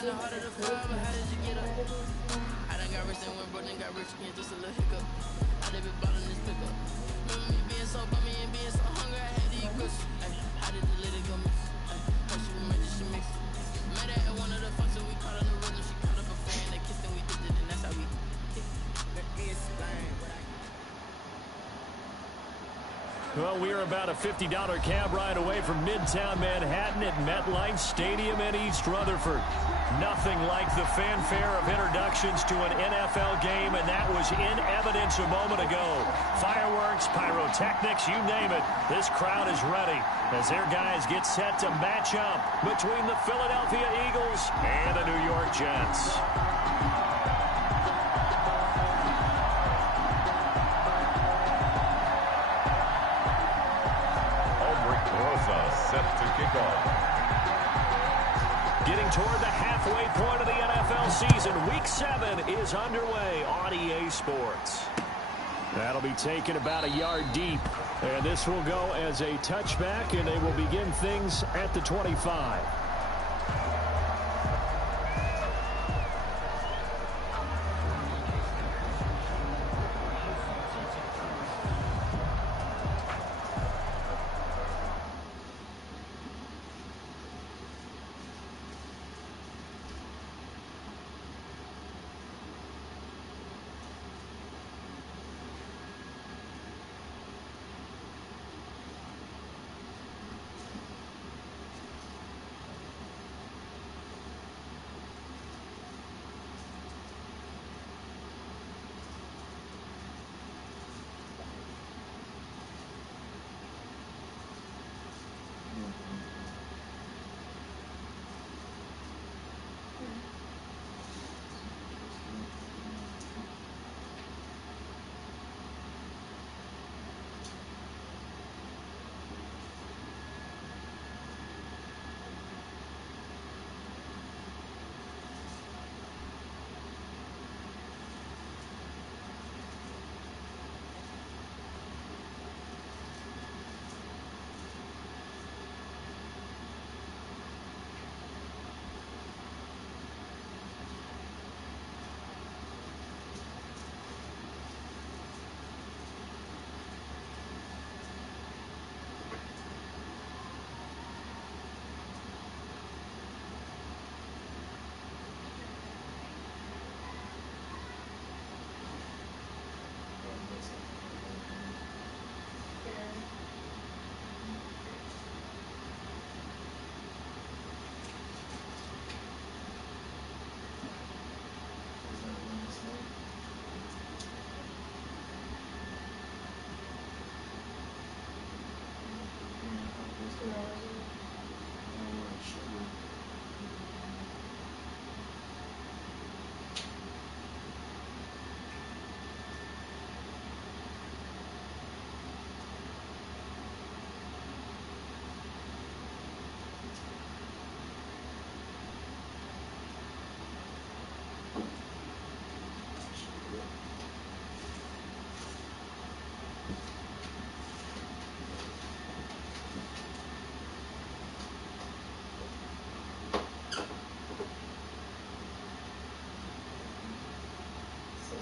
in the heart of the fire, but how did you get up? I done got rich and went broke, then got rich again, just a little hiccup. I done been ballin' this pickup. Remember me being so bummy and being so hungry, I had to eat groceries. Ay, how did the lady go miss? Ay, how she was made, she mixed. Met her at one of the functions, we caught on the rhythm. She called up a friend, they kissed and we dipped it, and that's how we kicked. Let me explain what I. Well, we're about a $50 cab ride away from Midtown Manhattan at MetLife Stadium in East Rutherford. Nothing like the fanfare of introductions to an NFL game, and that was in evidence a moment ago. Fireworks, pyrotechnics, you name it. This crowd is ready as their guys get set to match up between the Philadelphia Eagles and the New York Jets. Set to kick off. Getting toward the halfway point of the NFL season. Week 7 is underway on EA Sports. That'll be taken about a yard deep. And this will go as a touchback, and they will begin things at the 25.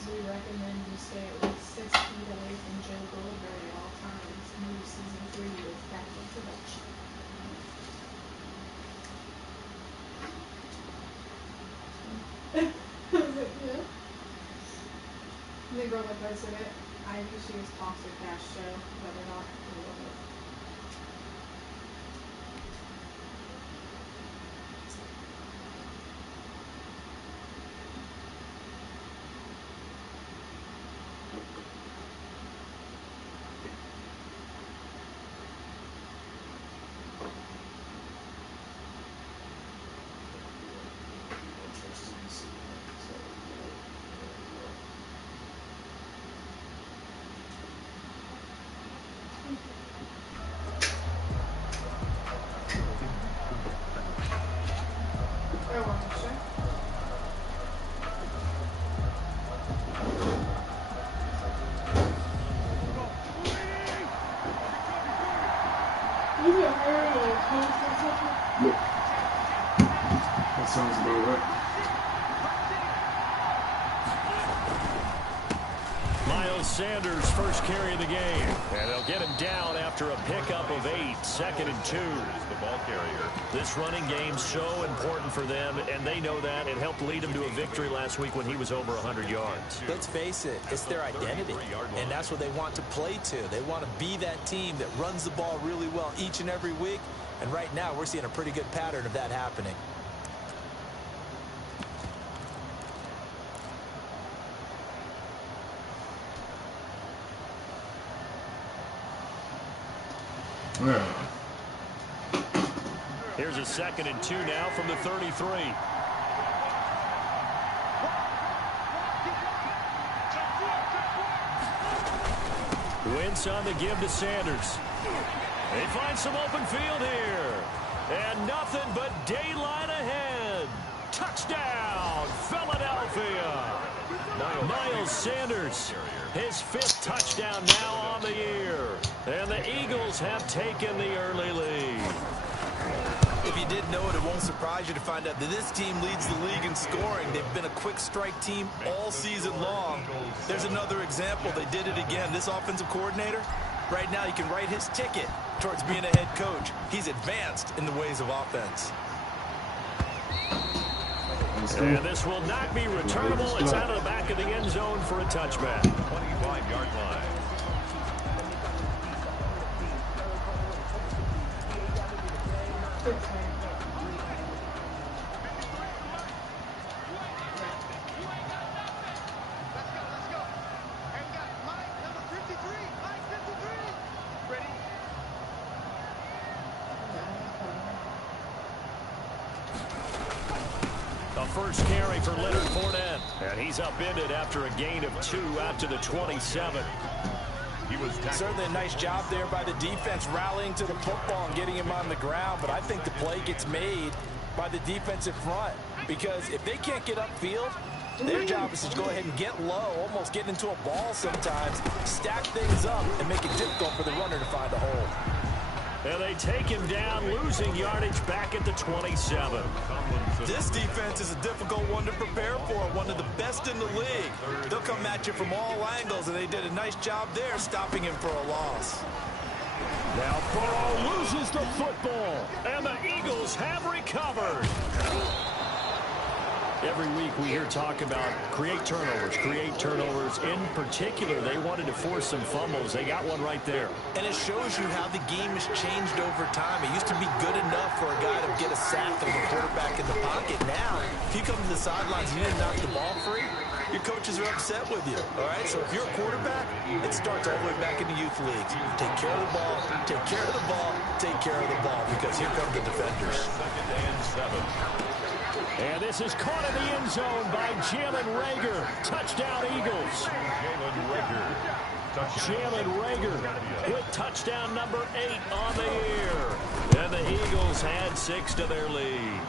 We recommend you stay at least 6 feet away from Joe Goldberg at all times. New season 3 is back in production. I was like, yeah. And the girl that posted it, I knew she was toxic dash show, but they're not. I love it. sounds about right. Miles Sanders' first carry of the game. And they'll get him down after a pickup of 8. 2nd and 2. The ball carrier. This running game's so important for them, and they know that. It helped lead them to a victory last week when he was over 100 yards. Let's face it, it's their identity, and that's what they want to play to. They want to be that team that runs the ball really well each and every week, and right now we're seeing a pretty good pattern of that happening. Yeah. Here's a 2nd and 2 now from the 33. Wentz on the give to Sanders. They find some open field here. And nothing but daylight ahead. Touchdown, Philadelphia. Miles Sanders, his 5th touchdown now on the year. And the Eagles have taken the early lead. If you didn't know it, it won't surprise you to find out that this team leads the league in scoring. They've been a quick strike team all season long. There's another example. They did it again. This offensive coordinator, right now he can write his ticket towards being a head coach. He's advanced in the ways of offense. And this will not be returnable. It's out of the back of the end zone for a touchback. 25-yard line. First carry for Leonard Fournette. And he's upended after a gain of 2 out to the 27. He was certainly a nice job there by the defense rallying to the football and getting him on the ground. But I think the play gets made by the defensive front, because if they can't get upfield, their job is to go ahead and get low, almost get into a ball sometimes, stack things up, and make it difficult for the runner to find a hole. And they take him down, losing yardage back at the 27. This defense is a difficult one to prepare for, one of the best in the league. They'll come at you from all angles, and they did a nice job there stopping him for a loss. Now Burrow loses the football, and the Eagles have recovered. Every week we hear talk about create turnovers. In particular, they wanted to force some fumbles. They got one right there. And it shows you how the game has changed over time. It used to be good enough for a guy to get a sack of a quarterback in the pocket. Now, if you come to the sidelines and you didn't knock the ball free, your coaches are upset with you. All right, so if you're a quarterback, it starts all the way back in the youth leagues. Take care of the ball, take care of the ball, take care of the ball, because here come the defenders. 2nd and 7. And this is caught in the end zone by Jalen Reagor. Touchdown, Eagles. Jalen Reagor with touchdown number 8 on the year. And the Eagles add 6 to their lead.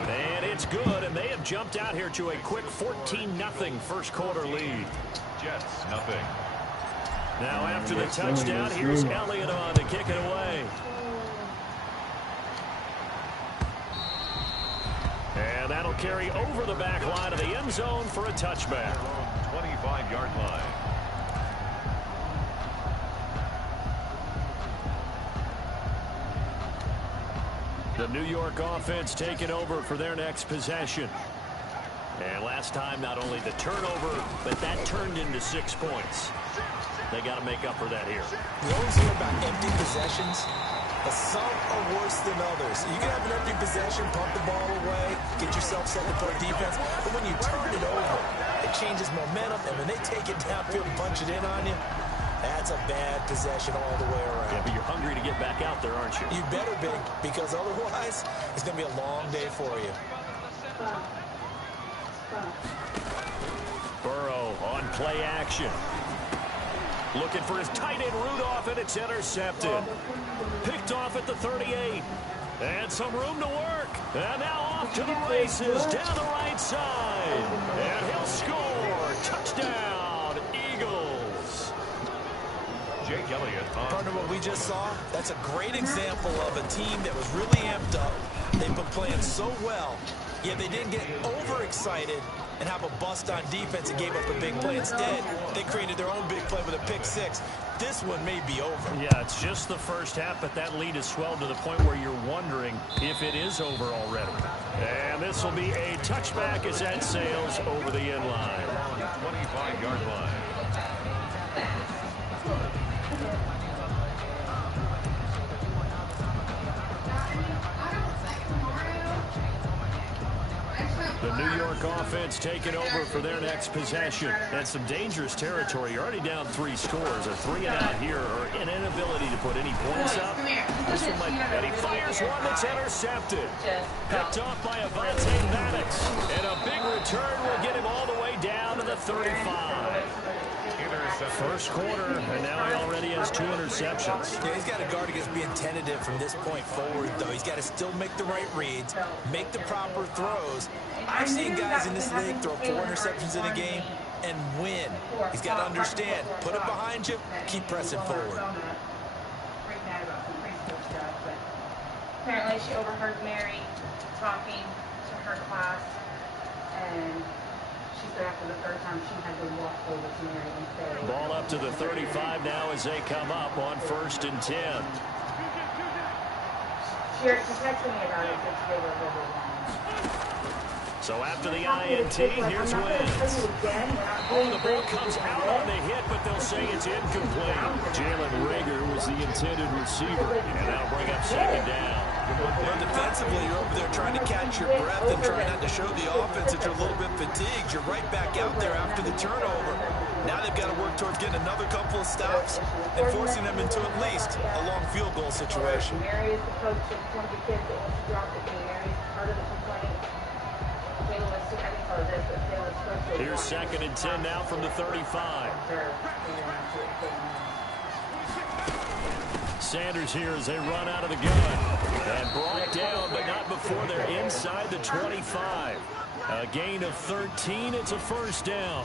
And it's good, and they have jumped out here to a quick 14-0 first quarter lead. Jets, nothing. Now after the touchdown, here's Elliott on to kick it away. And that'll carry over the back line of the end zone for a touchback. 25-yard line. The New York offense taking over for their next possession. And last time, not only the turnover, but that turned into 6 points. They got to make up for that here. We always hear about empty possessions. But some are worse than others. You can have an empty possession, pump the ball away, get yourself set to play defense. But when you turn it over, it changes momentum. And when they take it downfield and punch it in on you, that's a bad possession all the way around. Yeah, but you're hungry to get back out there, aren't you? You better be, because otherwise, it's going to be a long day for you. Burrow on play action. Looking for his tight end Rudolph, and it's intercepted. Picked off at the 38. And some room to work. And now off to the races down the right side. And he'll score. Touchdown, Eagles. Jake Elliott. Partner, what we just saw, that's a great example of a team that was really amped up. They've been playing so well. Yeah, they didn't get overexcited and have a bust on defense and gave up a big play. Instead, they created their own big play with a pick six. This one may be over. Yeah, it's just the first half, but that lead has swelled to the point where you're wondering if it is over already. And this will be a touchback as that sails over the end line. 25-yard line. The New York offense taking over for their next possession. That's some dangerous territory. You're already down 3 scores. A 3 and out here, or an inability to put any points up. This one might, and he fires one that's intercepted. Picked off by Avonte Maddox. And a big return will get him all the way down to the 35. First quarter, and now he already has 2 interceptions. Yeah, he's got to guard against being tentative from this point forward, though. He's got to still make the right reads, make the proper throws. I've seen guys in this league throw 4 interceptions in a game and win. He's got to understand, put it behind you, keep pressing forward. Apparently she overheard Mary talking to her class, and she said after the third time she had to walk over to Mary and say... Ball up to the 35 now as they come up on 1st and 10. She texted me about it, but she gave her a little bit. So after the INT, here's Wentz. Oh, the ball comes out on the hit, but they'll say it's incomplete. Jalen Reagor was the intended receiver, and that'll bring up 2nd down. Well, defensively, you're over there trying to catch your breath and trying not to show the offense that you're a little bit fatigued. You're right back out there after the turnover. Now they've got to work towards getting another couple of stops and forcing them into at least a long field goal situation. Mary is the coach of one of the kids that wants to drop the game. Mary is part of the complaint. Here's 2nd and 10 now from the 35. Sanders here as they run out of the gun. And brought down, but not before they're inside the 25. A gain of 13. It's a 1st down.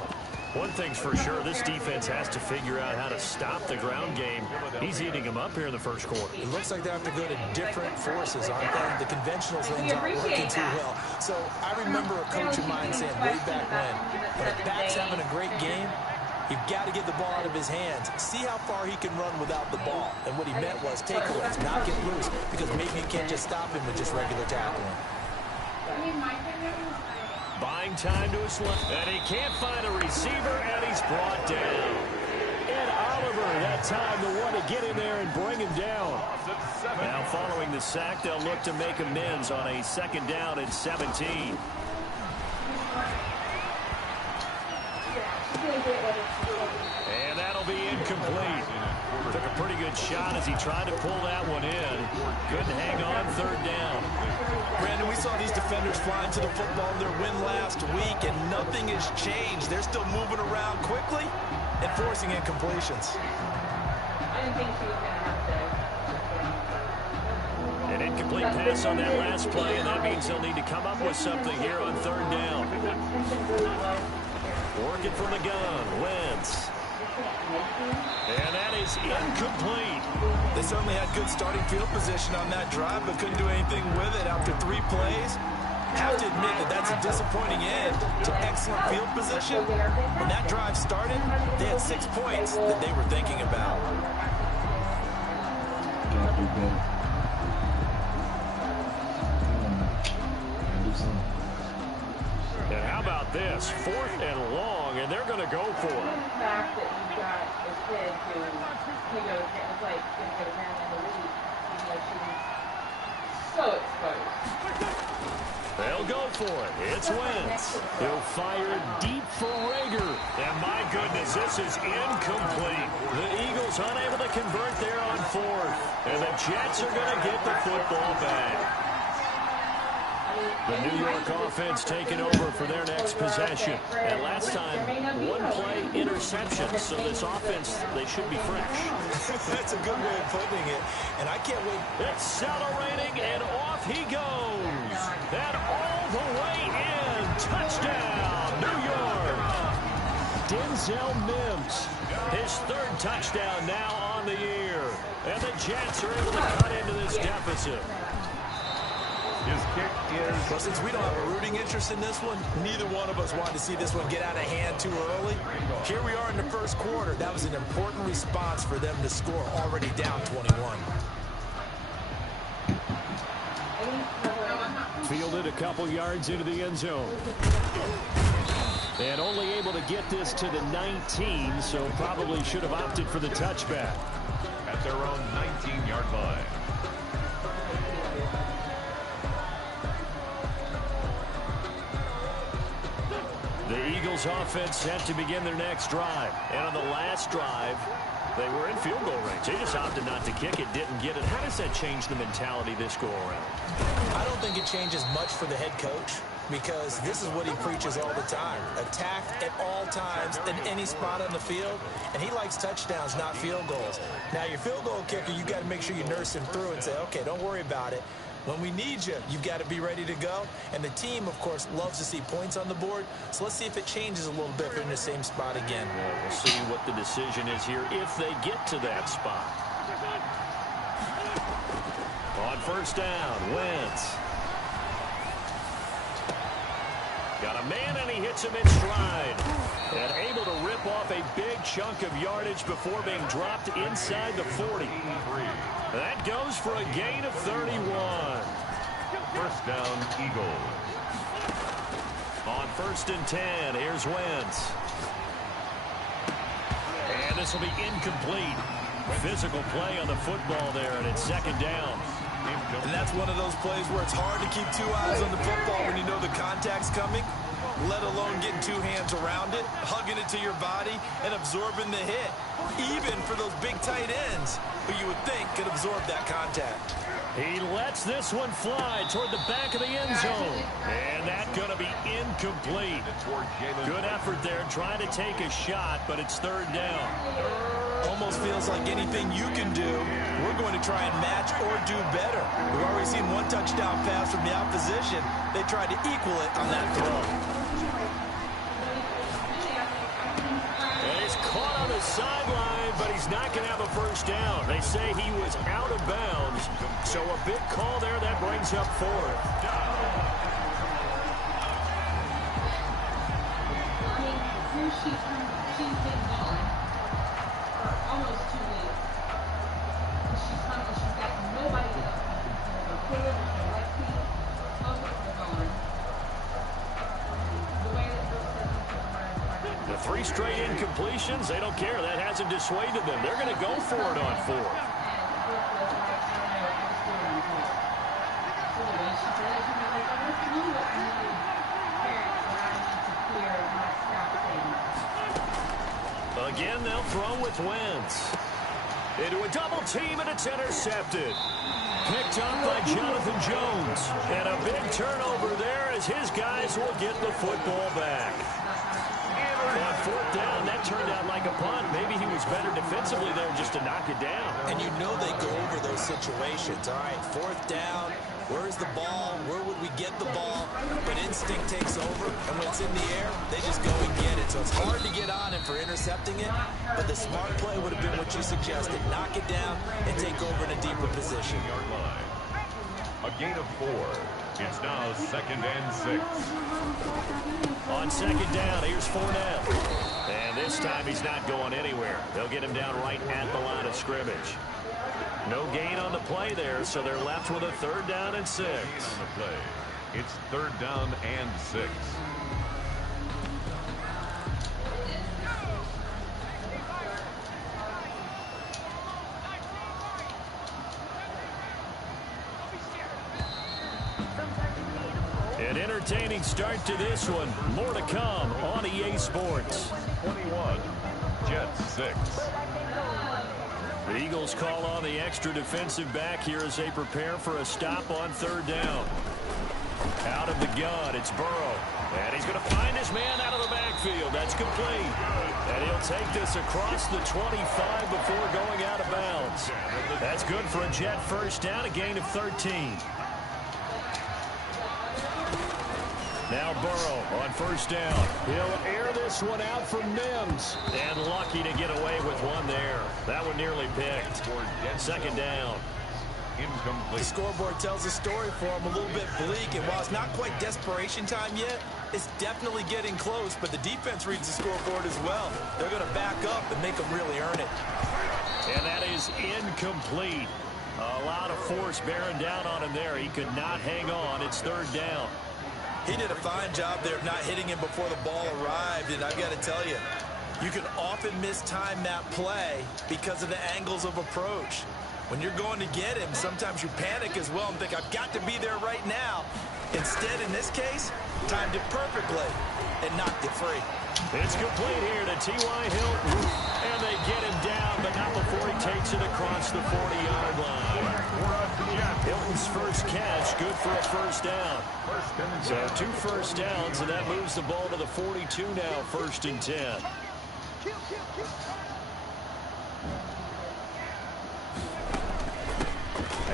One thing's for sure, this defense has to figure out how to stop the ground game. He's eating them up here in the 1st quarter. It looks like they have to go to different forces, aren't they? The conventional things aren't working too well. So I remember a coach of mine saying way back when, if back's having a great game, you've got to get the ball out of his hands. See how far he can run without the ball. And what he meant was takeaways, not get loose, because maybe you can't just stop him with just regular tackling. Buying time to his left, and he can't find a receiver, and he's brought down. And Oliver, that time the one to get in there and bring him down. Now following the sack, they'll look to make amends on a 2nd down and 17. And that'll be incomplete. Took a pretty good shot as he tried to pull that one in. Couldn't hang on 3rd down. Brandon, we saw these defenders flying to the football in their win last week, and nothing has changed. They're still moving around quickly and forcing incompletions. I didn't think she was going to have to. An incomplete pass on that last play, and that means they'll need to come up with something here on 3rd down. Working from the gun, Wentz. And that is incomplete. They certainly had good starting field position on that drive, but couldn't do anything with it after 3 plays. Have to admit that that's a disappointing end to excellent field position. When that drive started, they had 6 points that they were thinking about. And how about this? 4th and long, and they're going to go for it. The fact that you've got a kid who, it's like, going to go down in the league, even though she's so exposed. They'll go for it. It's Wentz. He'll fire deep for Reagor. And my goodness, this is incomplete. The Eagles unable to convert there on 4th. And the Jets are going to get the football back. The New York offense taking over for their next possession. And last time, 1 play interception. So this offense, they should be fresh. That's a good way of putting it. And I can't wait. Accelerating, and off he goes. And all the way in. Touchdown, New York. Denzel Mims. His 3rd touchdown now on the year. And the Jets are able to cut into this deficit. His kick is... Well, since we don't have a rooting interest in this one, neither one of us wanted to see this one get out of hand too early. Here we are in the first quarter. That was an important response for them to score already down 21. Fielded a couple yards into the end zone. And only able to get this to the 19, so probably should have opted for the touchback. At their own 19-yard line. The Eagles offense set to begin their next drive. And on the last drive, they were in field goal range. They just opted not to kick it, didn't get it. How does that change the mentality this go around? I don't think it changes much for the head coach, because this is what he preaches all the time. Attack at all times in any spot on the field, and he likes touchdowns, not field goals. Now, your field goal kicker, you got to make sure you nurse him through and say, okay, don't worry about it. When we need you, you've got to be ready to go. And the team, of course, loves to see points on the board. So let's see if it changes a little bit if they're in the same spot again. Well, we'll see what the decision is here if they get to that spot. On first down, Wentz. Got a man, and he hits him in stride. And able to rip off a big chunk of yardage before being dropped inside the 40. That goes for a gain of 31. First down, Eagles. On first and 10, here's Wentz. And this will be incomplete. Physical play on the football there, and it's second down. And that's one of those plays where it's hard to keep two eyes on the football when you know the contact's coming, let alone getting two hands around it, hugging it to your body, and absorbing the hit. Even for those big tight ends, who you would think could absorb that contact. He lets this one fly toward the back of the end zone. And that's going to be incomplete. Good effort there, trying to take a shot, but it's third down. Almost feels like anything you can do, we're going to try and match or do better. We've already seen one touchdown pass from the opposition. They tried to equal it on that throw. And he's caught on the sideline, but he's not going to have a first down. They say he was out of bounds, so a big call there that brings up fourth. She's been gone for almost 2 weeks. She's come and she's got nobody else. Her kid, her Lexi, most of them are gone. The way that those The three straight incompletions, they don't care. That hasn't dissuaded them. They're going to go for it on fourth. Again, they'll throw with Wentz. Into a double team, and it's intercepted. Picked up by Jonathan Jones. And a big turnover there as his guys will get the football back. On fourth down, that turned out like a punt. Maybe he was better defensively there just to knock it down. And you know they go over those situations. All right, fourth down, where's the ball? Where would we get the ball? But instinct takes over, and when it's in the air, they just go and get it. So it's hard to get on him for intercepting it, but the smart play would have been what you suggested. Knock it down and take over in a deeper position. A gain of 4. It's now second and 6. On second down, here's Fournette. And this time he's not going anywhere. They'll get him down right at the line of scrimmage. No gain on the play there, so they're left with a third down and 6. On the play. It's third down and 6. An entertaining start to this one. More to come on EA Sports. 21. Jets 6. The Eagles call on the extra defensive back here as they prepare for a stop on third down. Out of the gun, it's Burrow. And he's going to find his man out of the backfield. That's complete. And he'll take this across the 25 before going out of bounds. That's good for a Jet first down, a gain of 13. Now Burrow on first down. He'll air this one out for Mims. And lucky to get away with one there. That one nearly picked. Second down. incomplete. The scoreboard tells a story for him, a little bit bleak, and while it's not quite desperation time yet, it's definitely getting close, but the defense reads the scoreboard as well. They're going to back up and make them really earn it. And that is incomplete. A lot of force bearing down on him there. He could not hang on. It's third down. He did a fine job there of not hitting him before the ball arrived, and I've got to tell you, you can often mistime that play because of the angles of approach. When you're going to get him, sometimes you panic as well and think, I've got to be there right now. Instead, in this case, timed it perfectly and knocked it free. It's complete here to T.Y. Hilton, and they get him down, but not before he takes it across the 40-yard line. Hilton's first catch, good for a first down. So 2 first downs, and that moves the ball to the 42 now, 1st and 10.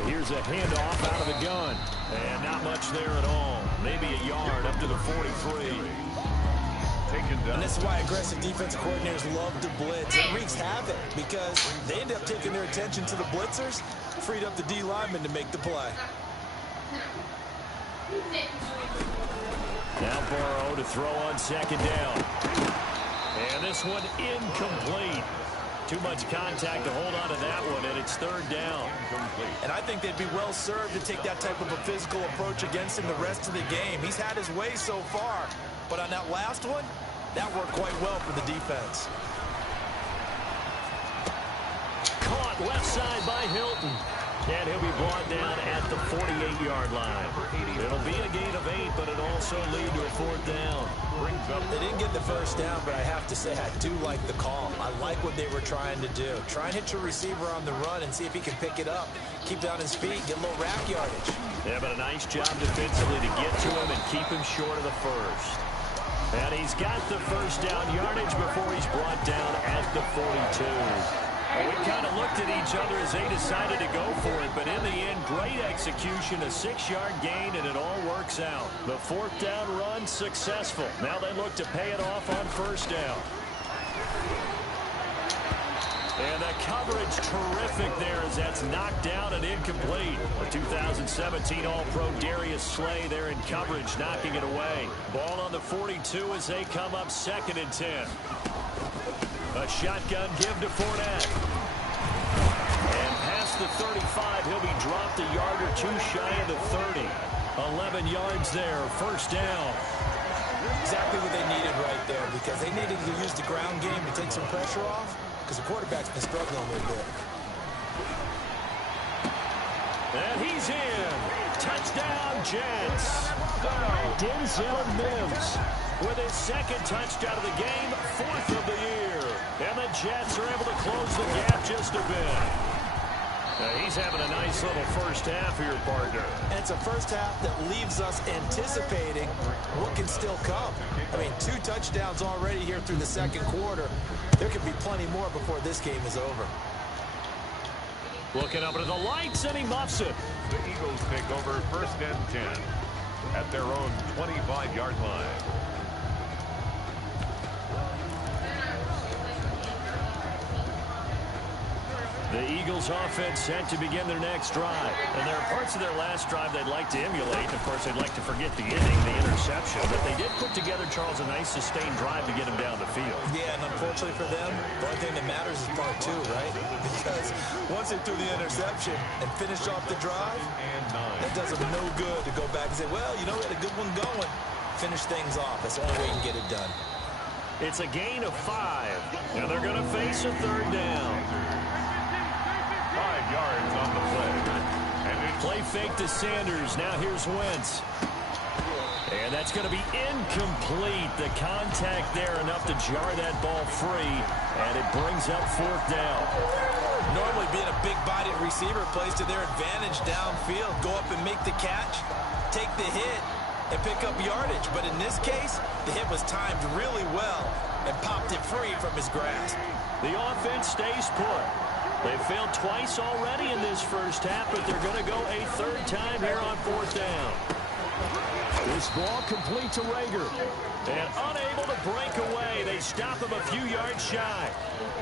Here's a handoff out of the gun, and not much there at all. Maybe a yard up to the 43. And this is why aggressive defensive coordinators love to blitz. It wreaks havoc because they end up taking their attention to the blitzers, freed up the D lineman to make the play. Now Burrow to throw on 2nd down. And this one incomplete. Too much contact to hold on to that one, and it's 3rd down. And I think they'd be well served to take that type of a physical approach against him the rest of the game. He's had his way so far, but on that last one, that worked quite well for the defense. Caught left side by Hilton. And he'll be brought down at the 48-yard line. It'll be a gain of 8, but it also lead to a 4th down. They didn't get the first down, but I have to say I do like the call. I like what they were trying to do. Try and hit your receiver on the run and see if he can pick it up. Keep it on his feet, get a little rack yardage. Yeah, but a nice job defensively to get to him and keep him short of the first. And he's got the first down yardage before he's brought down at the 42. We kind of looked at each other as they decided to go for it, but in the end, great execution, a 6-yard gain, and it all works out. The 4th down run successful. Now they look to pay it off on 1st down. And the coverage terrific there as that's knocked down and incomplete. The 2017 All-Pro Darius Slay there in coverage, knocking it away. Ball on the 42 as they come up 2nd and 10. A shotgun give to Fournette. And past the 35, he'll be dropped a yard or 2 shy of the 30. 11 yards there, 1st down. Exactly what they needed right there because they needed to use the ground game to take some pressure off because the quarterback's been struggling a little bit. And he's in. Touchdown, Jets. Denzel Mims with his 2nd touchdown of the game, 4th of the year. And the Jets are able to close the gap just a bit. He's having a nice little first half here, partner. And it's a first half that leaves us anticipating what can still come. I mean, 2 touchdowns already here through the 2nd quarter. There could be plenty more before this game is over. Looking up into the lights, and he muffs it. The Eagles take over 1st and 10 at their own 25-yard line. The Eagles offense set to begin their next drive. And there are parts of their last drive they'd like to emulate. Of course, they'd like to forget the inning, the interception. But they did put together, Charles, a nice sustained drive to get him down the field. Yeah, and unfortunately for them, the only thing that matters is part 2, right? Because once they threw the interception and finished off the drive, it does them no good to go back and say, well, you know, we had a good one going. Finish things off. That's the only way you can get it done. It's a gain of 5. And they're going to face a 3rd down. 5 yards on the play. And it's Play fake to Sanders. Now here's Wentz. And that's going to be incomplete. The contact there enough to jar that ball free. And it brings up 4th down. Normally being a big-bodied receiver plays to their advantage downfield. Go up and make the catch, take the hit, and pick up yardage. But in this case, the hit was timed really well and popped it free from his grasp. The offense stays put. They've failed twice already in this first half, but they're going to go a 3rd time here on 4th down. This ball complete to Rager. And unable to break away. They stop him a few yards shy.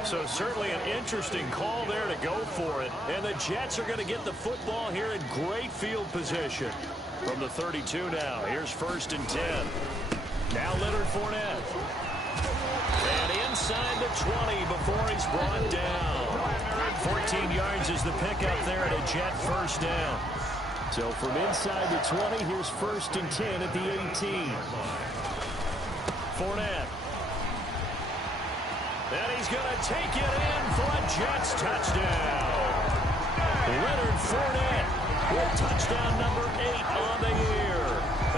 So certainly an interesting call there to go for it. And the Jets are going to get the football here in great field position. From the 32 now. Here's 1st and 10. Now Leonard Fournette. And inside the 20 before he's brought down. 14 yards is the pickup there at a Jet first down. So from inside the 20, here's 1st and 10 at the 18. Fournette. And he's going to take it in for a Jets touchdown. Leonard Fournette with touchdown number 8 on the year.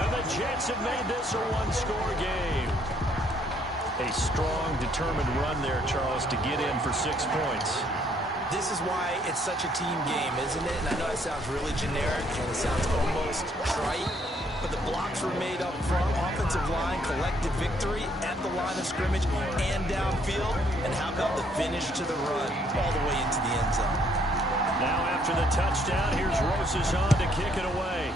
And the Jets have made this a one-score game. A strong, determined run there, Charles, to get in for 6 points. This is why it's such a team game, isn't it? And I know it sounds really generic and it sounds almost trite, but the blocks were made up front. Offensive line collected victory at the line of scrimmage and downfield. And how about the finish to the run all the way into the end zone? Now after the touchdown, here's Rosas on to kick it away.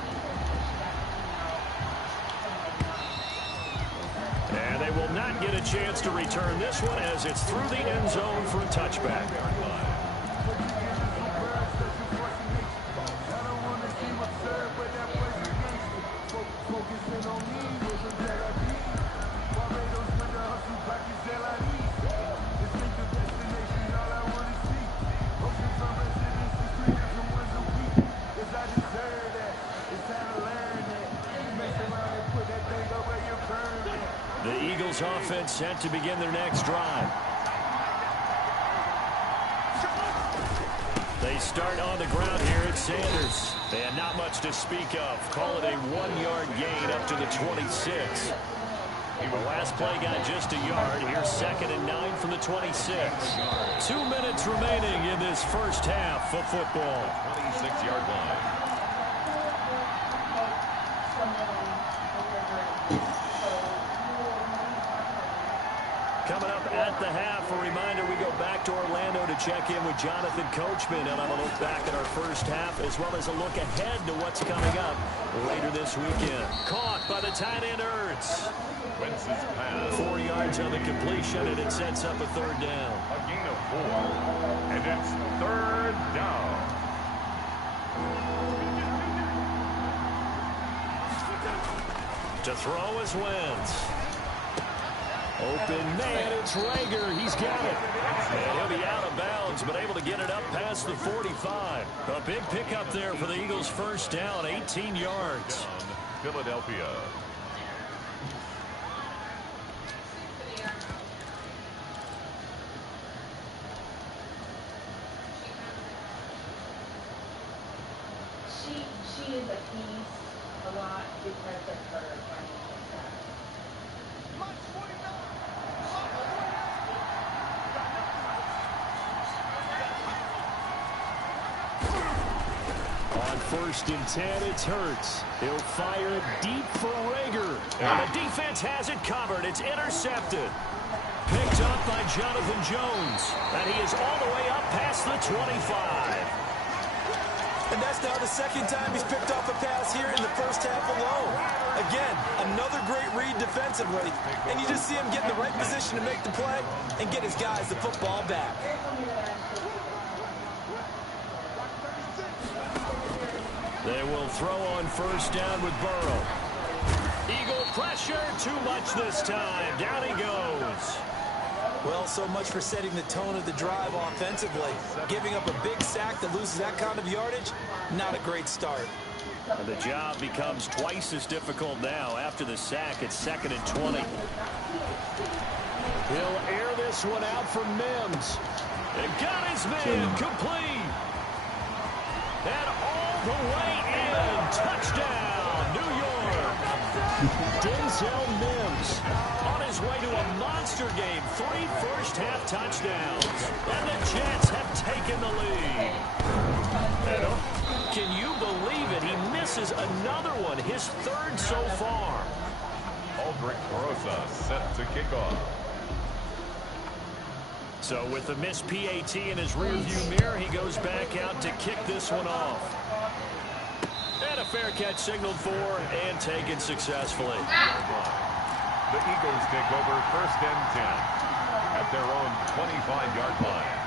And they will not get a chance to return this one as it's through the end zone for a touchback. The Eagles offense set to begin their next drive. They start on the ground here at Sanders. And not much to speak of. Call it a 1-yard gain up to the 26. The last play got just a yard. Here's 2nd and 9 from the 26. 2 minutes remaining in this first half of football. 26-yard line. Coming up at the half, a reminder, we go back to Orlando to check in with Jonathan Coachman and have a look back at our first half as well as a look ahead to what's coming up later this weekend. Caught by the tight end Ertz. Wentz's pass. 4 yards on the completion, and it sets up a 3rd down. A gain of 4. And it's 3rd down. To throw is Wentz. Open man, it's Rager. He's got it. And he'll be out of bounds, but able to get it up past the 45. A big pickup there for the Eagles' first down, 18 yards. Philadelphia. She is a piece a lot because of her financial status. On 1st and 10, it's Hurts. He'll fire it deep for Rager. And the defense has it covered. It's intercepted. Picked up by Jonathan Jones. And he is all the way up past the 25. And that's now the 2nd time he's picked off a pass here in the first half alone. Again, another great read defensively. And you just see him get in the right position to make the play and get his guys the football back. They will throw on 1st down with Burrow. Eagle pressure, too much this time. Down he goes. Well, so much for setting the tone of the drive offensively. Giving up a big sack that loses that kind of yardage, not a great start. And the job becomes twice as difficult now after the sack. It's 2nd and 20. He'll air this one out for Mims. And got his man complete. And all the way in. Touchdown, New York. Denzel Mims on his way to a monster game. 3 first-half touchdowns. And the Jets have taken the lead. And can you believe it? He misses another one, his 3rd so far. Aldrich Rosa set to kick off. So with the missed PAT in his rearview mirror, he goes back out to kick this one off. And a fair catch signaled for and taken successfully. The Eagles take over 1st and 10 at their own 25-yard line.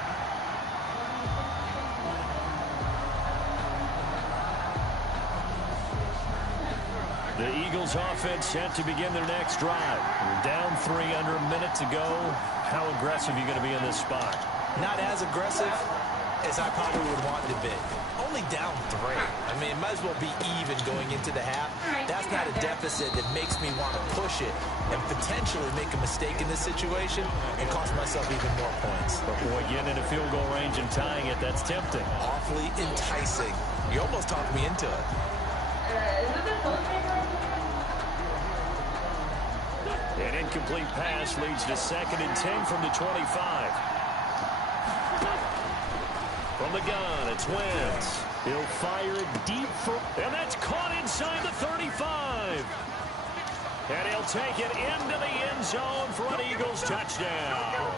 The Eagles offense set to begin their next drive. Down 3 under a minute to go. How aggressive are you going to be in this spot? Not as aggressive as I probably would want to be. Only down 3. I mean, it might as well be even going into the half. That's not a deficit that makes me want to push it and potentially make a mistake in this situation and cost myself even more points. But boy, getting in a field goal range and tying it, that's tempting. Awfully enticing. You almost talked me into it. An incomplete pass leads to 2nd and 10 from the 25. From the gun, it's Wentz. He'll fire it deep and that's caught inside the 35. And he'll take it into the end zone for an Eagles touchdown.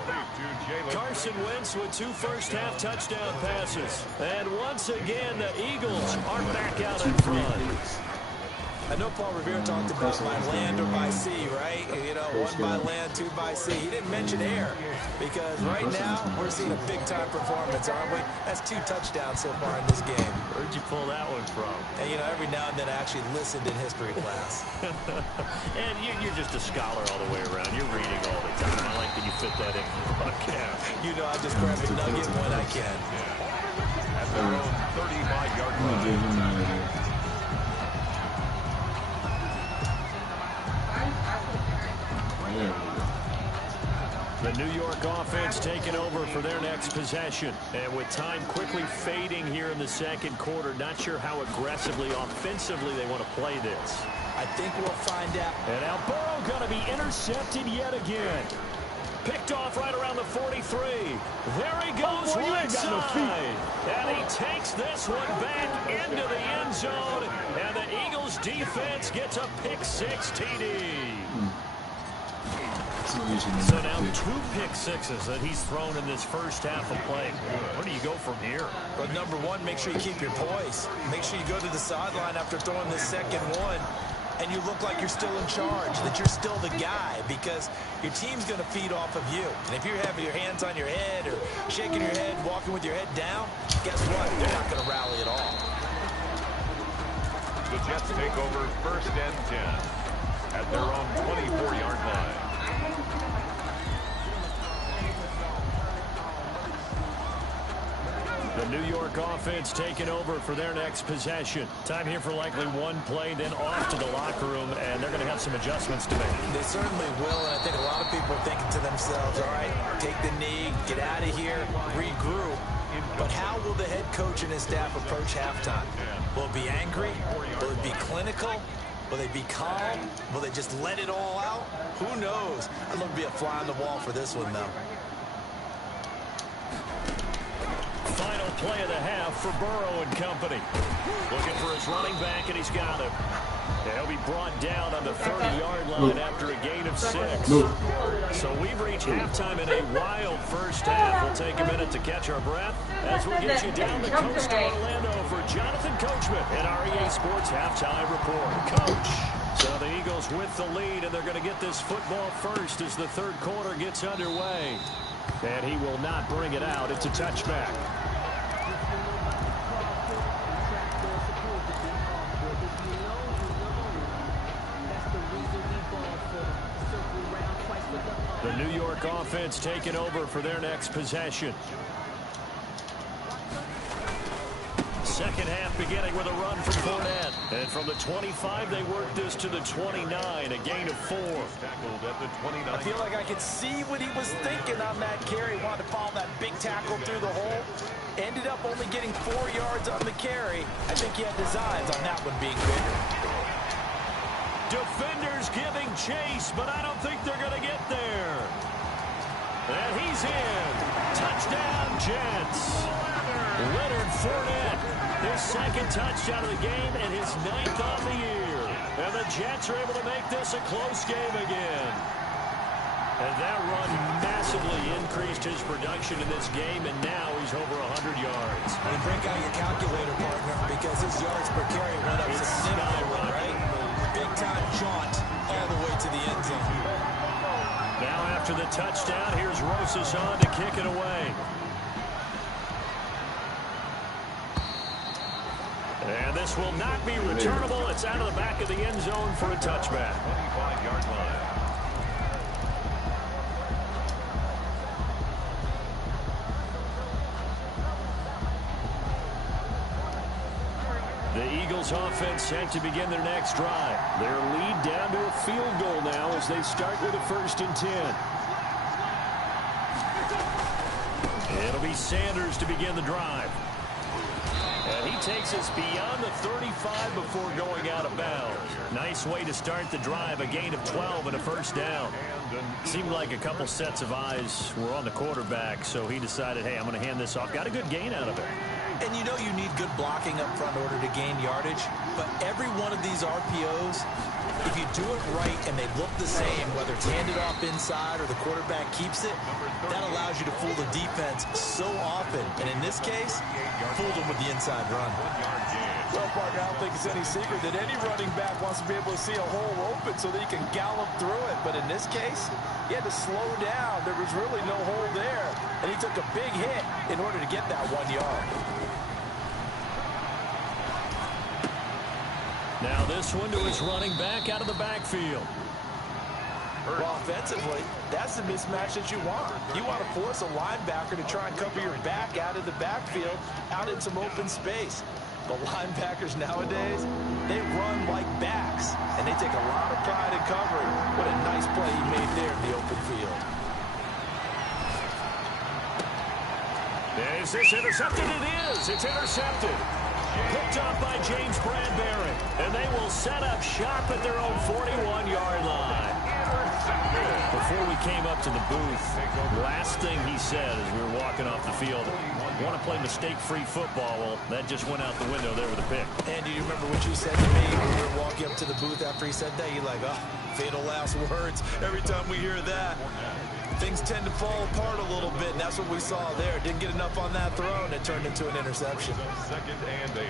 Carson Wentz with 2 first-half touchdown passes. And once again, the Eagles are back out in front. I know Paul Revere talked about by land or by sea, right? You know, 1 by land, 2 by sea. He didn't mention air because right now we're seeing a big-time performance, aren't we? That's 2 touchdowns so far in this game. Where'd you pull that one from? And, you know, every now and then I actually listened in history class. And you're just a scholar all the way around. You're reading all the time. I like that you fit that in the podcast. You know, I just grab a nugget when I can. At their own 35-yard line. The New York offense taking over for their next possession. And with time quickly fading here in the 2nd quarter, not sure how aggressively, offensively they want to play this. I think we'll find out. And now Burrow going to be intercepted yet again. Picked off right around the 43. There he goes right side. And he takes this one back into the end zone. And the Eagles defense gets a pick-6 TD. So now 2 pick-6s that he's thrown in this first half of play. Where do you go from here? But number 1, make sure you keep your poise. Make sure you go to the sideline after throwing this second one, and you look like you're still in charge, that you're still the guy, because your team's going to feed off of you. And if you're having your hands on your head or shaking your head, walking with your head down, guess what? They're not going to rally at all. The Jets take over 1st and 10 at their own 24-yard line. The New York offense taking over for their next possession. Time here for likely 1 play, then off to the locker room, and they're going to have some adjustments to make. They certainly will, and I think a lot of people are thinking to themselves, all right, take the knee, get out of here, regroup. But how will the head coach and his staff approach halftime? Will it be angry? Will it be clinical? Will they be calm? Will they just let it all out? Who knows? I'd love to be a fly on the wall for this one, though. Final play of the half for Burrow and company. Looking for his running back, and he's got him. He'll be brought down on the 30-yard line after a gain of 6. So we've reached halftime in a wild first half. We'll take a minute to catch our breath as we get you down the coast to Orlando for Jonathan Coachman and our EA Sports Halftime Report. Coach. So the Eagles with the lead, and they're going to get this football first as the 3rd quarter gets underway. And he will not bring it out. It's a touchback. The New York offense taking over for their next possession. Second half beginning with a run from Fournette. And from the 25, they worked this to the 29, a gain of 4. Tackled at the 29. I feel like I could see what he was thinking on that carry. Wanted to follow that big tackle through the hole. Ended up only getting 4 yards on the carry. I think he had designs on that one being bigger. Defenders giving chase, but I don't think they're going to get there. And he's in. Touchdown, Jets. Leonard Fournette, his 2nd touchdown of the game and his 9th on the year. And the Jets are able to make this a close game again. And that run massively increased his production in this game, and now he's over 100 yards. And break out your calculator, partner, because his yards per carry went up significantly, right? Big-time jaunt all the way to the end zone. Now after the touchdown, here's Rosas on to kick it away. And this will not be returnable. It's out of the back of the end zone for a touchback. 25-yard line. The Eagles offense set to begin their next drive. Their lead down to a field goal now as they start with a 1st and 10. It'll be Sanders to begin the drive. And he takes us beyond the 35 before going out of bounds. Nice way to start the drive, a gain of 12 and a 1st down. Seemed like a couple sets of eyes were on the quarterback, so he decided, hey, I'm going to hand this off. Got a good gain out of it. And you know you need good blocking up front in order to gain yardage, but every one of these RPOs, if you do it right and they look the same, whether it's handed off inside or the quarterback keeps it, that allows you to fool the defense so often. And in this case, fooled them with the inside run. Well, partner, I don't think it's any secret that any running back wants to be able to see a hole open so that he can gallop through it. But in this case, he had to slow down. There was really no hole there. And he took a big hit in order to get that 1 yard. Now this one to his running back out of the backfield. Well, offensively, that's the mismatch that you want. You want to force a linebacker to try and cover your back out of the backfield, out in some open space. The linebackers nowadays, they run like backs, and they take a lot of pride in covering. What a nice play he made there in the open field. Is this intercepted? It is. It's intercepted. Picked up by James Bradbury. And they will set up shop at their own 41-yard line. Before we came up to the booth, last thing he said as we were walking off the field, want to play mistake-free football. Well, that just went out the window there with a pick. And do you remember what you said to me when we were walking up to the booth after he said that? You're like, oh, fatal last words. Every time we hear that, things tend to fall apart a little bit, and that's what we saw there. Didn't get enough on that throw, and it turned into an interception. 2nd and 8.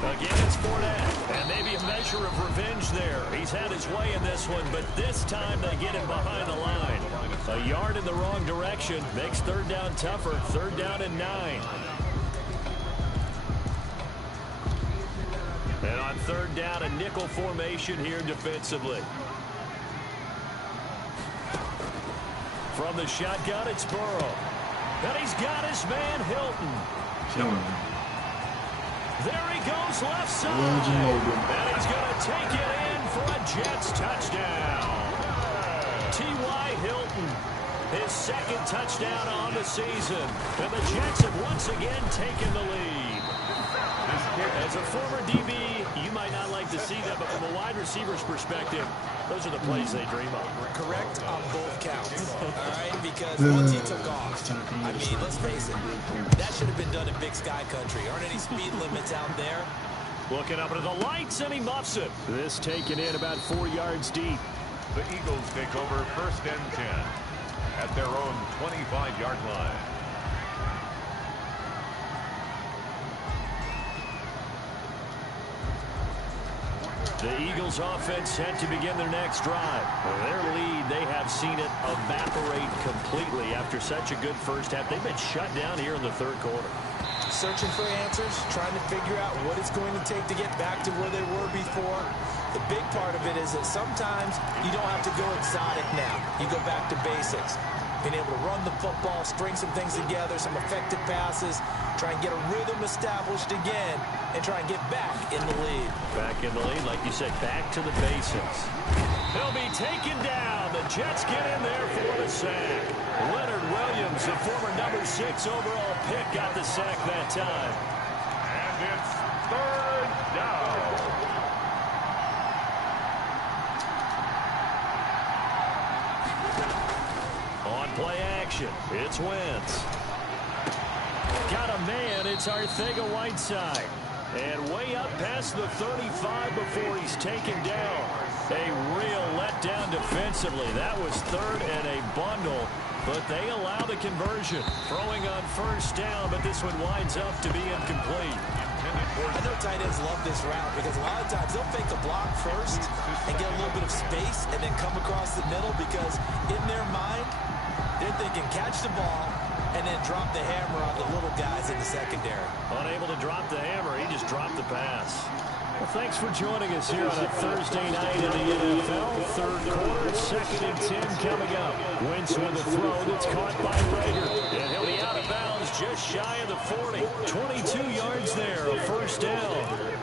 Again, it's Fournette, and maybe a measure of revenge there. He's had his way in this one, but this time they get him behind the line. A yard in the wrong direction makes 3rd down tougher. 3rd down and 9. And on 3rd down, a nickel formation here defensively. From the shotgun, it's Burrow. And he's got his man, Hilton. There he goes left side. And he's going to take it in for a Jets touchdown. T.Y. Hilton, his 2nd touchdown on the season. And the Jets have once again taken the lead. As a former DB, you might not like to see that, but from a wide receiver's perspective, those are the plays they dream of. Correct on both counts, all right? Because once he took off, I mean, let's face it, that should have been done in Big Sky Country. Aren't any speed limits out there? Looking up into the lights, and he muffs it. This taken in about 4 yards deep. The Eagles take over 1st and 10 at their own 25-yard line. The Eagles offense set to begin their next drive. Their lead, they have seen it evaporate completely after such a good first half. They've been shut down here in the 3rd quarter. Searching for answers, trying to figure out what it's going to take to get back to where they were before. The big part of it is that sometimes you don't have to go exotic now. You go back to basics. Being able to run the football, string some things together, some effective passes, try and get a rhythm established again, and try and get back in the lead. Back in the lead, like you said, back to the basics. He'll be taken down. The Jets get in there for the sack. Leonard Williams, the former number 6 overall pick, got the sack that time. And it's 3rd down. On play action, it's Wentz. Got a man, it's Arcega-Whiteside. And way up past the 35 before he's taken down. A real letdown defensively. That was third and a bundle, but they allow the conversion. Throwing on first down, but this one winds up to be incomplete. I know tight ends love this route because a lot of times they'll fake a block first and get a little bit of space and then come across the middle because in their mind, they're thinking catch the ball and then drop the hammer on the little guys in the secondary. Unable to drop the hammer, he just dropped the pass. Well, thanks for joining us here on a Thursday night in the NFL. Third quarter, 2nd and 10 coming up. Wentz with a throw that's caught by Rager. And he'll be out of bounds just shy of the 40. 22 yards there, a first down.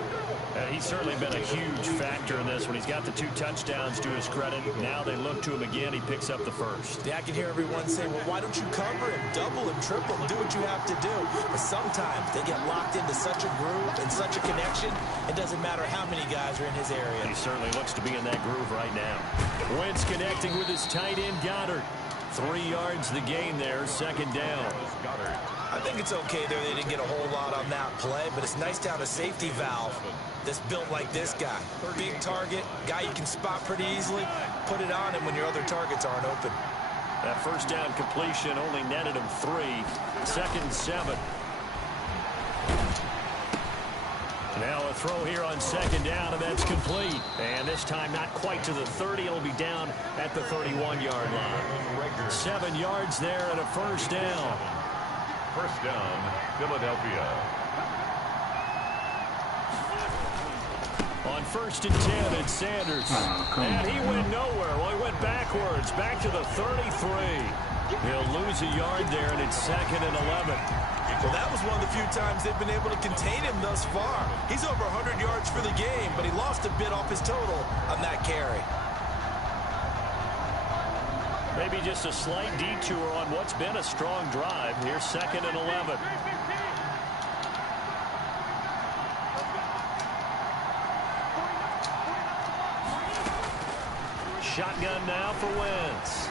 He's certainly been a huge factor in this one. He's got the 2 touchdowns to his credit. Now they look to him again. He picks up the first. Yeah, I can hear everyone say, well, why don't you cover him, double him, triple him, do what you have to do. But sometimes they get locked into such a groove and such a connection, it doesn't matter how many guys are in his area. He certainly looks to be in that groove right now. Wentz connecting with his tight end, Goddard. 3 yards the gain there, 2nd down. I think it's okay there. They didn't get a whole lot on that play, but it's nice to have a safety valve that's built like this guy. Big target, guy you can spot pretty easily. Put it on him when your other targets aren't open. That first down completion only netted him 3. 2nd and 7. Now a throw here on 2nd down, and that's complete. And this time not quite to the 30. It'll be down at the 31-yard line. 7 yards there and a first down. First down, Philadelphia. On 1st and 10, it's Sanders. And he went nowhere. Well, he went backwards, back to the 33. He'll lose a yard there, and it's 2nd and 11. Well, that was one of the few times they've been able to contain him thus far. He's over 100 yards for the game, but he lost a bit off his total on that carry. Maybe just a slight detour on what's been a strong drive. Here's 2nd and 11. Shotgun now for Wentz.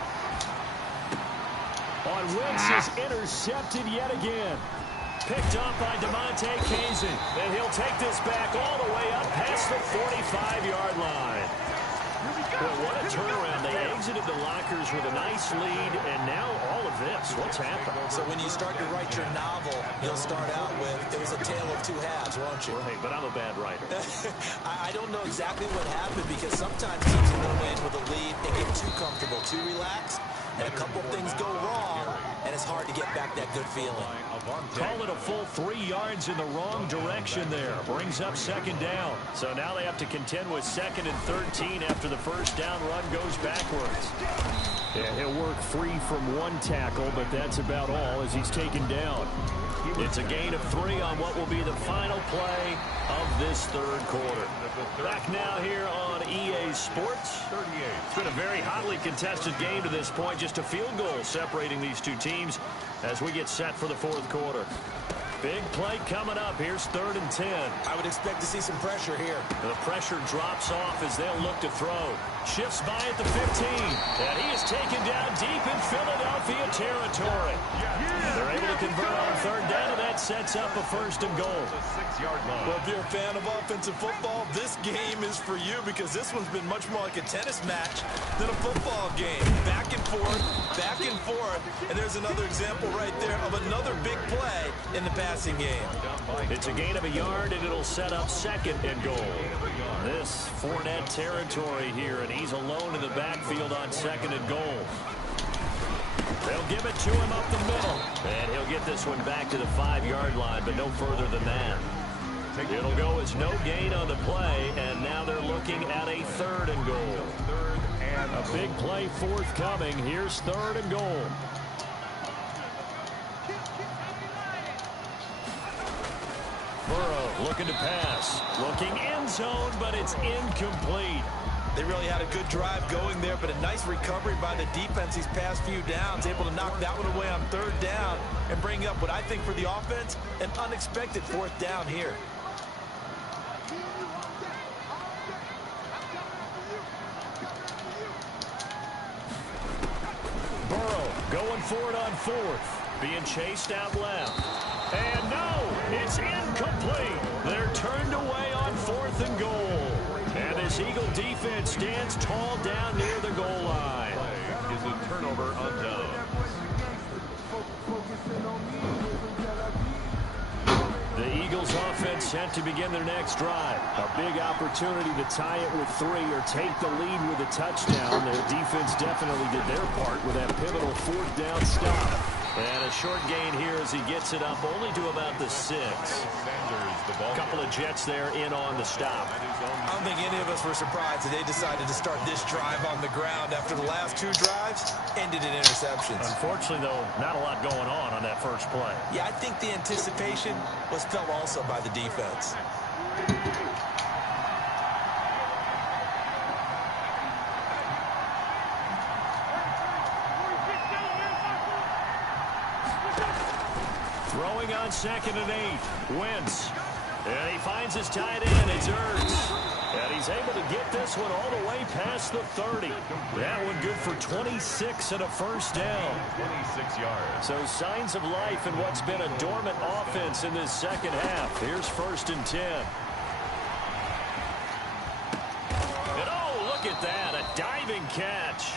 Wentz is intercepted yet again. Picked up by DeMonte Casey. And he'll take this back all the way up past the 45-yard line. Well, what a turnaround. They exited the lockers with a nice lead, and now all of this. What's happened? So when you start to write your novel, you'll start out with, it was a tale of 2 halves, won't you? Right, but I'm a bad writer. I don't know exactly what happened because sometimes teams will go in with a lead and get too comfortable, too relaxed, and a couple things go wrong, and it's hard to get back that good feeling. Call it a full 3 yards in the wrong direction there. Brings up 2nd down. So now they have to contend with 2nd and 13 after the first down run goes backwards. Yeah, he'll work free from 1 tackle, but that's about all as he's taken down. It's a gain of 3 on what will be the final play of this 3rd quarter. Back now here on EA Sports. It's been a very hotly contested game to this point. Just a field goal separating these 2 teams as we get set for the 4th quarter. Big play coming up. Here's 3rd and 10. I would expect to see some pressure here. The pressure drops off as they'll look to throw. Shifts by at the 15. And he is taken down deep in Philadelphia territory. They're able to convert on 3rd down, and that sets up a 1st and goal. Well, if you're a fan of offensive football, this game is for you because this one's been much more like a tennis match than a football game. Back and forth, and there's another example right there of another big play in the passing game. It's a gain of a yard, and it'll set up 2nd and goal. This Fournette territory here, and he's alone in the backfield on 2nd and goal. They'll give it to him up the middle, and he'll get this one back to the 5-yard line, but no further than that. It'll go as no gain on the play, and now they're looking at a 3rd and goal. A big play forthcoming. Here's 3rd and goal. Burrow looking to pass. Looking end zone, but it's incomplete. They really had a good drive going there, but a nice recovery by the defense these past few downs. Able to knock that one away on 3rd down and bring up what I think for the offense, an unexpected 4th down here. Burrow going for it on 4th. Being chased out left. And no, it's incomplete. They're turned away on 4th and goal. And this Eagle defense stands tall down near the goal line. Play is a turnover on down. The Eagles offense set to begin their next drive. A big opportunity to tie it with 3 or take the lead with a touchdown. Their defense definitely did their part with that pivotal 4th down stop. And a short gain here as he gets it up only to about the 6. A couple of Jets there in on the stop. I don't think any of us were surprised that they decided to start this drive on the ground after the last 2 drives ended in interceptions. Unfortunately, though, not a lot going on that first play. Yeah, I think the anticipation was felt also by the defense. Throwing on 2nd and 8. Wentz. And he finds his tight end. It's Ertz. And he's able to get this one all the way past the 30. That one good for 26 and a first down. 26 yards. So signs of life in what's been a dormant offense in this second half. Here's 1st and 10. And oh, look at that. A diving catch.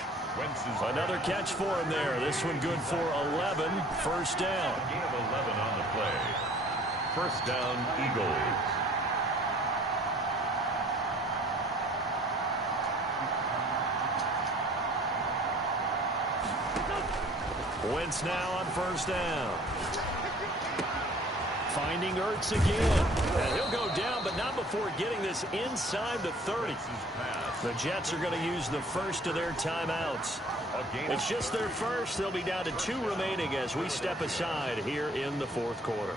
Another catch for him there. This one good for 11. First down. A gain of 11 on the play. First down, Eagles. Wentz now on first down. Finding Ertz again. And he'll go down, but not before getting this inside the 30. The Jets are going to use the first of their timeouts. It's just their first. They'll be down to 2 remaining as we step aside here in the 4th quarter.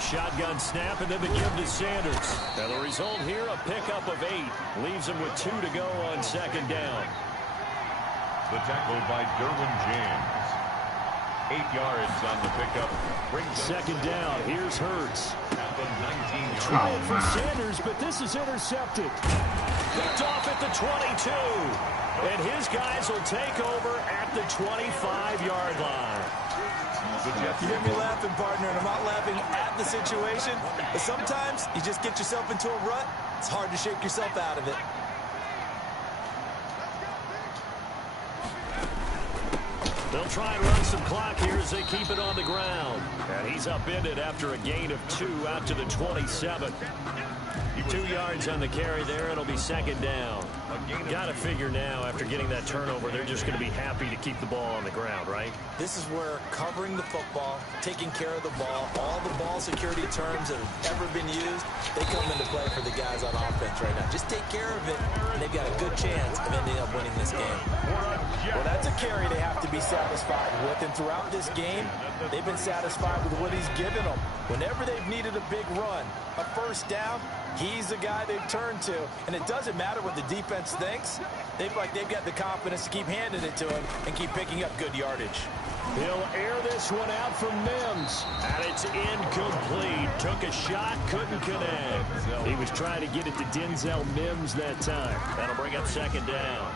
Shotgun snap, and then the give to Sanders. And the result here, a pickup of 8. Leaves him with 2 to go on 2nd down. The tackle by Derwin James. 8 yards on the pickup. Second down, here's Hurts. At the 19-yard Trying for Sanders, but this is intercepted. Picked off at the 22. And his guys will take over at the 25-yard line. You hear me laughing, partner, and I'm not laughing at the situation, but sometimes you just get yourself into a rut. It's hard to shake yourself out of it. They'll try and run some clock here as they keep it on the ground. And he's upended after a gain of 2 out to the 27. 2 yards on the carry there. It'll be 2nd down. Got to figure now, after getting that turnover, they're just going to be happy to keep the ball on the ground, right? This is where covering the football, taking care of the ball, all the ball security terms that have ever been used, they come into play for the guys on offense right now. Just take care of it, and they've got a good chance of ending up winning this game. Well, that's a carry they have to be satisfied with, and throughout this game, they've been satisfied with what he's given them. Whenever they've needed a big run, a first down, he's the guy they've turned to. And it doesn't matter what the defense thinks. They've got the confidence to keep handing it to him and keep picking up good yardage. He'll air this one out from Mims. And it's incomplete. Took a shot, couldn't connect. He was trying to get it to Denzel Mims that time. That'll bring up 2nd down.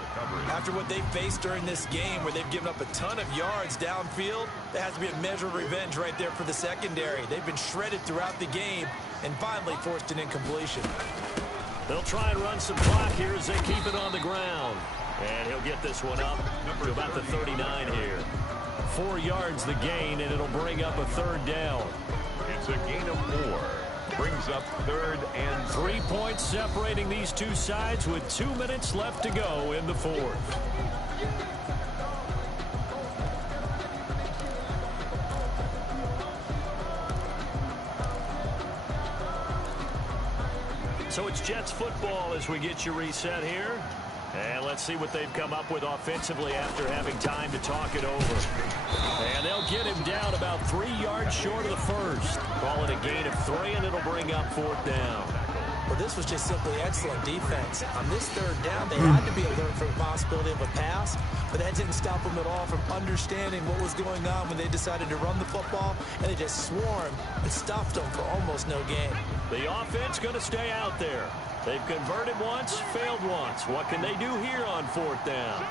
After what they faced during this game where they've given up a ton of yards downfield, there has to be a measure of revenge right there for the secondary. They've been shredded throughout the game and finally forced an incompletion. They'll try and run some clock here as they keep it on the ground. And he'll get this one up to about the 39 here. 4 yards the gain, and it'll bring up a 3rd down. It's a gain of 4. Brings up 3rd and 3 points separating these two sides with 2 minutes left to go in the 4th. So it's Jets football as we get you reset here. And let's see what they've come up with offensively after having time to talk it over. And they'll get him down about 3 yards short of the first. Call it a gain of 3, and it'll bring up 4th down. Well, this was just simply excellent defense. On this 3rd down, they had to be alert for the possibility of a pass, but that didn't stop them at all from understanding what was going on when they decided to run the football, and they just swarmed and stuffed them for almost no gain. The offense going to stay out there. They've converted once, failed once. What can they do here on 4th down?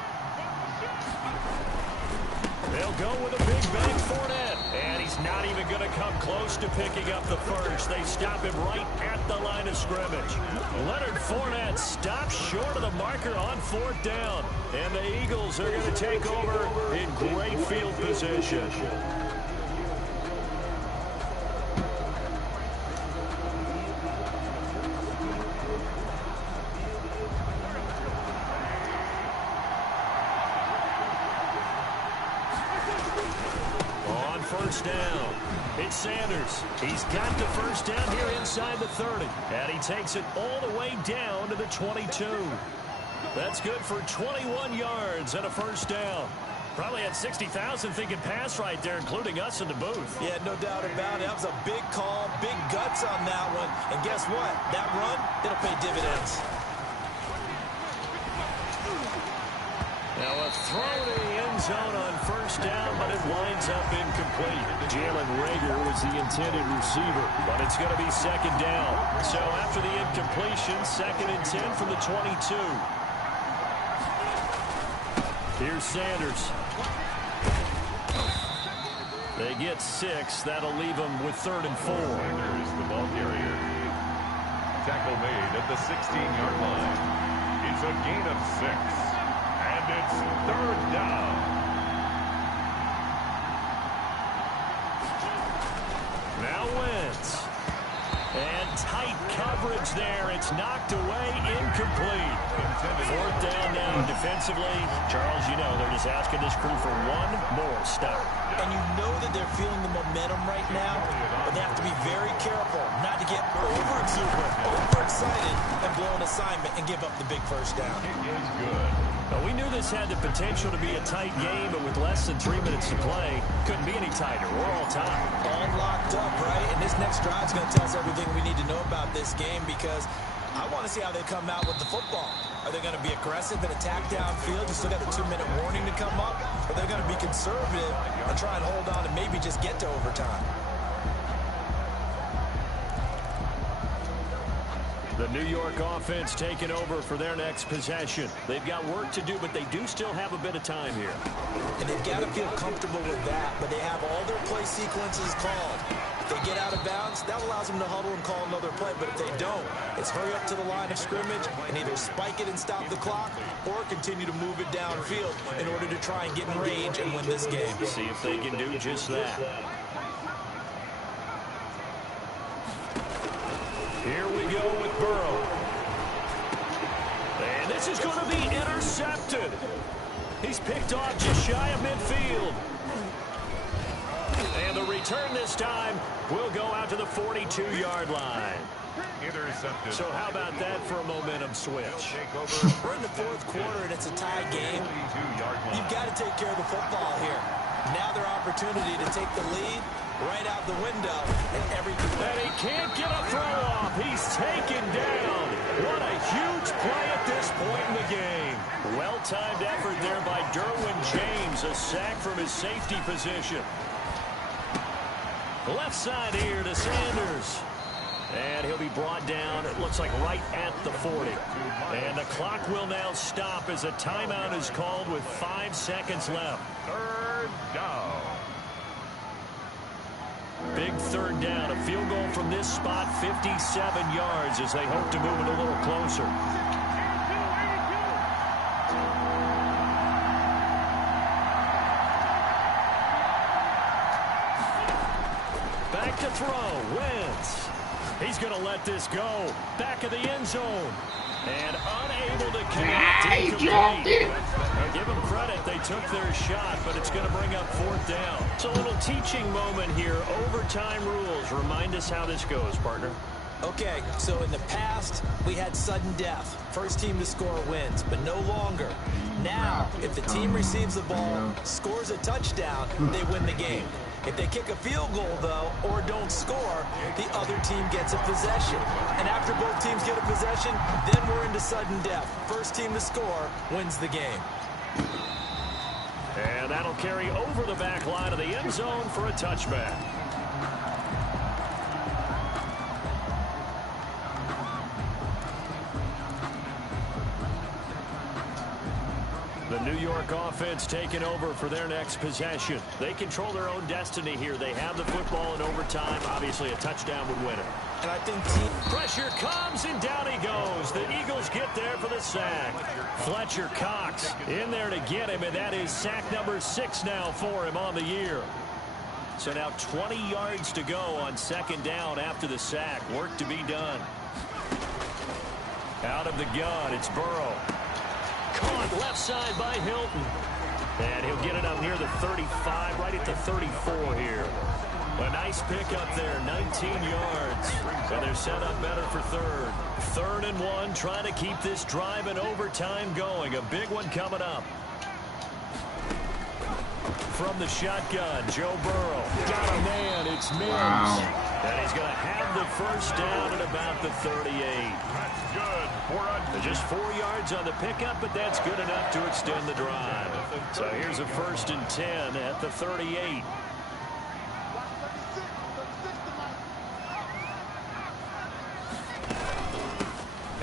They'll go with a big bang Fournette. And he's not even going to come close to picking up the first. They stop him right at the line of scrimmage. Leonard Fournette stops short of the marker on 4th down. And the Eagles are going to take over in great field position. First down. It's Sanders. He's got the first down here inside the 30. And he takes it all the way down to the 22. That's good for 21 yards and a first down. Probably had 60,000 thinking pass right there, including us in the booth. Yeah, no doubt about it. That was a big call, big guts on that one. And guess what? That run, it'll pay dividends. Now a throw to the end zone on first down, but it winds up incomplete. Jalen Reagor was the intended receiver, but it's going to be second down. So after the incompletion, 2nd and 10 from the 22. Here's Sanders. They get 6. That'll leave them with 3rd and 4. Sanders, the ball carrier. Tackle made at the 16-yard line. It's a gain of 6. And it's 3rd down. Now Wentz. And tight coverage there. It's knocked away, incomplete. 4th down now defensively. Charles, you know, they're just asking this crew for one more stop. And you know that they're feeling the momentum right now, but they have to be very careful not to get over-exuberant, overexcited, and blow an assignment and give up the big first down. It is good. Well, we knew this had the potential to be a tight game, but with less than 3 minutes to play, couldn't be any tighter. We're all tied. All locked up, right? And this next drive is going to tell us everything we need to know about this game, because I want to see how they come out with the football. Are they going to be aggressive and attack downfield? You still got the 2-minute warning to come up? Or are they going to be conservative and try and hold on and maybe just get to overtime? The New York offense taking over for their next possession. They've got work to do, but they do still have a bit of time here. And they've got to feel comfortable with that, but they have all their play sequences called. If they get out of bounds, that allows them to huddle and call another play. But if they don't, it's hurry up to the line of scrimmage and either spike it and stop the clock or continue to move it downfield in order to try and get in range and win this game. See if they can do just that. Here we go with Burrow. And this is going to be intercepted. He's picked off just shy of midfield. And the return this time will go out to the 42-yard line. Intercepted. So how about that for a momentum switch? We're in the 4th quarter and it's a tie game. You've got to take care of the football here. Now their opportunity to take the lead right out the window, and everything. And he can't get a throw off. He's taken down. What a huge play at this point in the game. Well-timed effort there by Derwin James. A sack from his safety position. Left side here to Sanders. And he'll be brought down, it looks like right at the 40. And the clock will now stop as a timeout is called with 5 seconds left. 3rd down. Big 3rd down. A field goal from this spot, 57 yards as they hope to move it a little closer. Back to throw. Wentz. He's going to let this go. Back of the end zone. And unable to connect. Now give them credit. They took their shot, but it's going to bring up 4th down. It's a little teaching moment here. Overtime rules. Remind us how this goes, partner. Okay, so in the past, we had sudden death. First team to score wins, but no longer. Now, if the team receives the ball, scores a touchdown, they win the game. If they kick a field goal, though, or don't score, the other team gets a possession. And after both teams get a possession, then we're into sudden death. First team to score wins the game. And that'll carry over the back line of the end zone for a touchback. The The New York offense taking over for their next possession. They control their own destiny here. They have the football in overtime. Obviously, a touchdown would win it. And I think pressure comes, and down he goes. The Eagles get there for the sack. Fletcher Cox in there to get him, and that is sack number 6 now for him on the year. So now 20 yards to go on second down after the sack. Work to be done. Out of the gun, it's Burrow. Caught left side by Hilton. And he'll get it up near the 35, right at the 34 here. A nice pickup there, 19 yards. And they're set up better for third. 3rd and 1, trying to keep this drive in overtime going. A big one coming up. From the shotgun, Joe Burrow. Got a man, it's Mims. Wow. And he's going to have the first down at about the 38. That's good. Just 4 yards on the pickup, but that's good enough to extend the drive. So here's a 1st and 10 at the 38.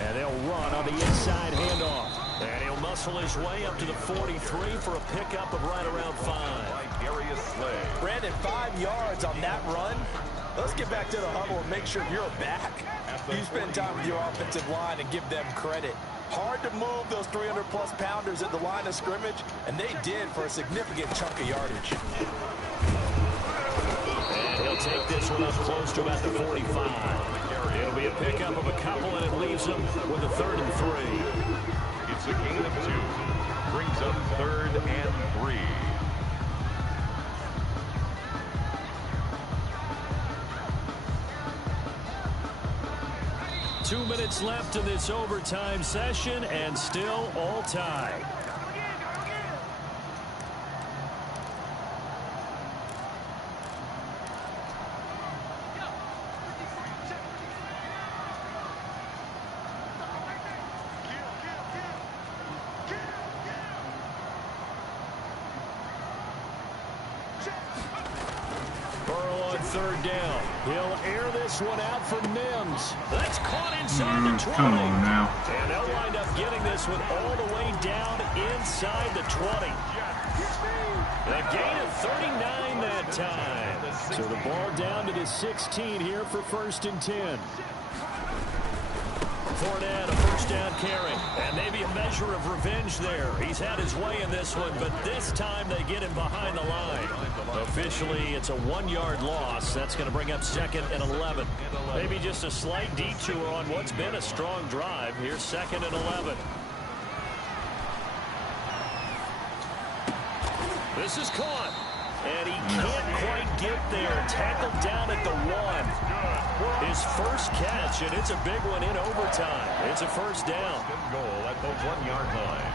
And they'll run on the inside handoff. And he'll muscle his way up to the 43 for a pickup of right around 5. Brandon, 5 yards on that run. Let's get back to the huddle and make sure you're back. You spend time with your offensive line and give them credit. Hard to move those 300-plus pounders at the line of scrimmage, and they did for a significant chunk of yardage. And he'll take this one up close to about the 45. It'll be a pickup of a couple, and it leaves him with a 3rd and 3. It's a gain of 2. Brings up 3rd and 3. 2 minutes left in this overtime session, and still all tied. Burrow on 3rd down. He'll air this one out for Mims. That's caught inside the 20. Come on now. And they'll wind up getting this one all the way down inside the 20. A gain of 39 that time. So the ball down to the 16 here for 1st and 10. Fournette, a 1st down carry. And maybe a measure of revenge there. He's had his way in this one, but this time they get him behind the line. Officially, it's a 1-yard loss. That's going to bring up 2nd and 11. Maybe just a slight detour on what's been a strong drive. Here's 2nd and 11. This is caught. And he can't quite get there. Tackled down at the 1. His first catch, and it's a big one in overtime. It's a 1st down. Good goal at the 1-yard line.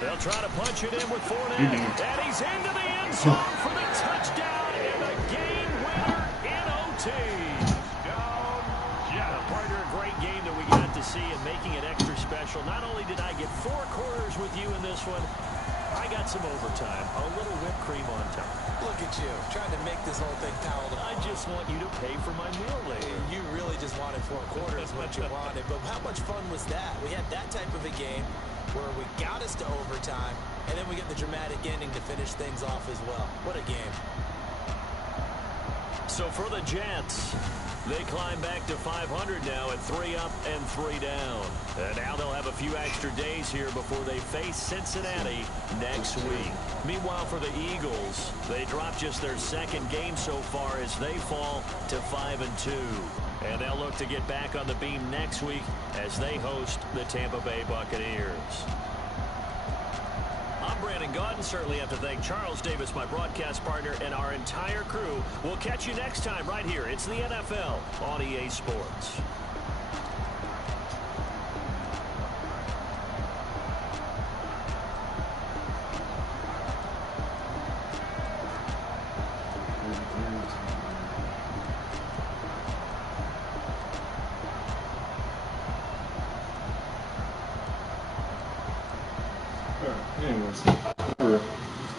They'll try to punch it in with Fournette. And he's into the end zone for the touchdown and the game winner in OT. Yeah, partner, a great game that we got to see and making it extra special. Not only did I get 4 quarters with you in this one, I got some overtime, a little whipped cream on top. Look at you, trying to make this whole thing palatable. I just want you to pay for my meal later. You really just wanted 4 quarters what you wanted, but how much fun was that? We had that type of a game where we got us to overtime, and then we get the dramatic ending to finish things off as well. What a game. So for the Jets, they climb back to 500 now at 3 up and 3 down. And now they'll have a few extra days here before they face Cincinnati next week. Meanwhile, for the Eagles, they drop just their 2nd game so far as they fall to 5-2. And they'll look to get back on the beam next week as they host the Tampa Bay Buccaneers. I'm Brandon Gaudin. Certainly have to thank Charles Davis, my broadcast partner, and our entire crew. We'll catch you next time right here. It's the NFL on EA Sports. Anyways.